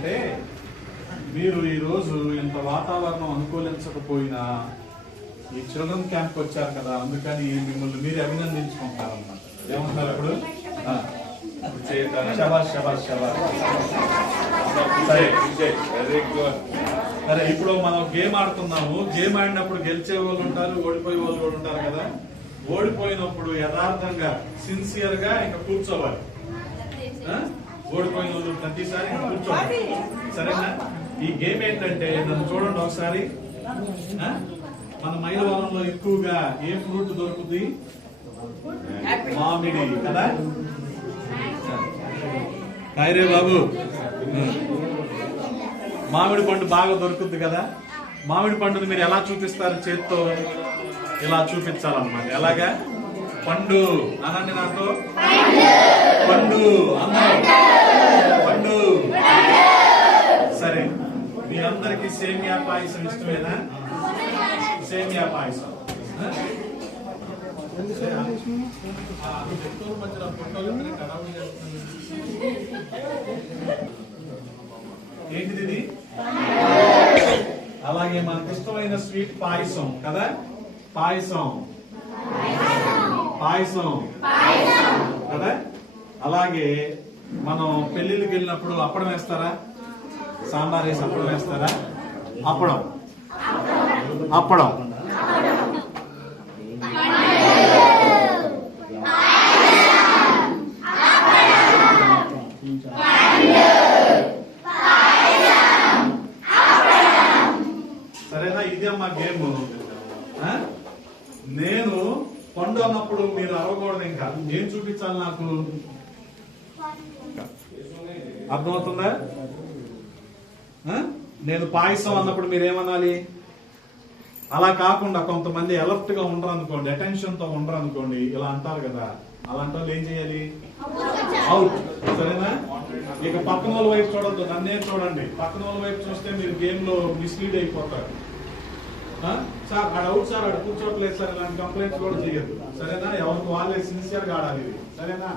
ఏంటంటే మీరు ఈరోజు ఇంత వాతావరణం అనుకూలించకపోయినా ఈ చిల్డ్రన్ క్యాంప్ వచ్చారు కదా, అందుకని మిమ్మల్ని మీరు అభినందించుకుంటారన్నమాట. ఏమంటారు ఇప్పుడు? శబాష్ శబాష్ శబాష్. సరే, ఇప్పుడు మనం గేమ్ ఆడుతున్నాము. గేమ్ ఆడినప్పుడు గెలిచే వాళ్ళు ఉంటారు, ఓడిపోయే వాళ్ళు కూడా ఉంటారు కదా. ఓడిపోయినప్పుడు యథార్థంగా సిన్సియర్ గా ఇంకా కూర్చోవాలి. ఓడిపోయిన వాళ్ళు ప్రతిసారి ఇంకా కూర్చోవాలి, సరేనా? ఈ గేమ్ ఏంటంటే, నన్ను చూడండి ఒకసారి. మన మైలవరంలో ఎక్కువగా ఏ ఫ్రూట్ దొరుకుతుంది? మామిడి కదా. కాయరే బాబు, మామిడి పండు బాగా దొరుకుతుంది కదా. మామిడి పండుని మీరు ఎలా చూపిస్తారు? చేత్తో ఇలా చూపించాలన్నమాట. ఎలాగా? పండు అనండి నాతో. పండు పండు. సరే, మీరందరికీ సేమియా పాయసం ఇష్టమేనా? సేమియా పాయసం ఏంటిది ఇది? అలాగే మనకు ఇష్టమైన స్వీట్ పాయసం కదా. పాయసం పాయసం కదా. అలాగే మనం పెళ్లిళ్ళకి వెళ్ళినప్పుడు అప్పడం వేస్తారా? సాంబార్ వేసి అప్పడం వేస్తారా? అప్పడం అప్పడం. సరేనా? ఇది అమ్మా గేమ్. నేను పండు అన్నప్పుడు మీరు అరవకూడదు. ఇంకా ఏం చూపించాలి నాకు? అర్థమవుతుందా? నేను పాయసం అన్నప్పుడు మీరేమనాలి? అలా కాకుండా కొంతమంది అలర్ట్ గా ఉండరు అనుకోండి, అటెన్షన్ తో ఉండరు అనుకోండి, ఇలా అంటారు కదా. అలాంటి వాళ్ళు ఏం చేయాలి? అవుట్. సరేనా? ఇక పక్కన వాళ్ళ వైపు చూడద్దు, నన్నే చూడండి. పక్కన వాళ్ళ వైపు చూస్తే మీరు గేమ్ లో మిస్లీడ్ అయిపోతారు. సార్ ఆడ అవుట్, సార్ ఆడ కూర్చోట్లేదు సార్, ఇలాంటి కంప్లైంట్స్ కూడా చేయొద్దు. సరేనా? ఎవరికి వాళ్ళే సిన్సియర్ గా ఆడాలి. సరేనా?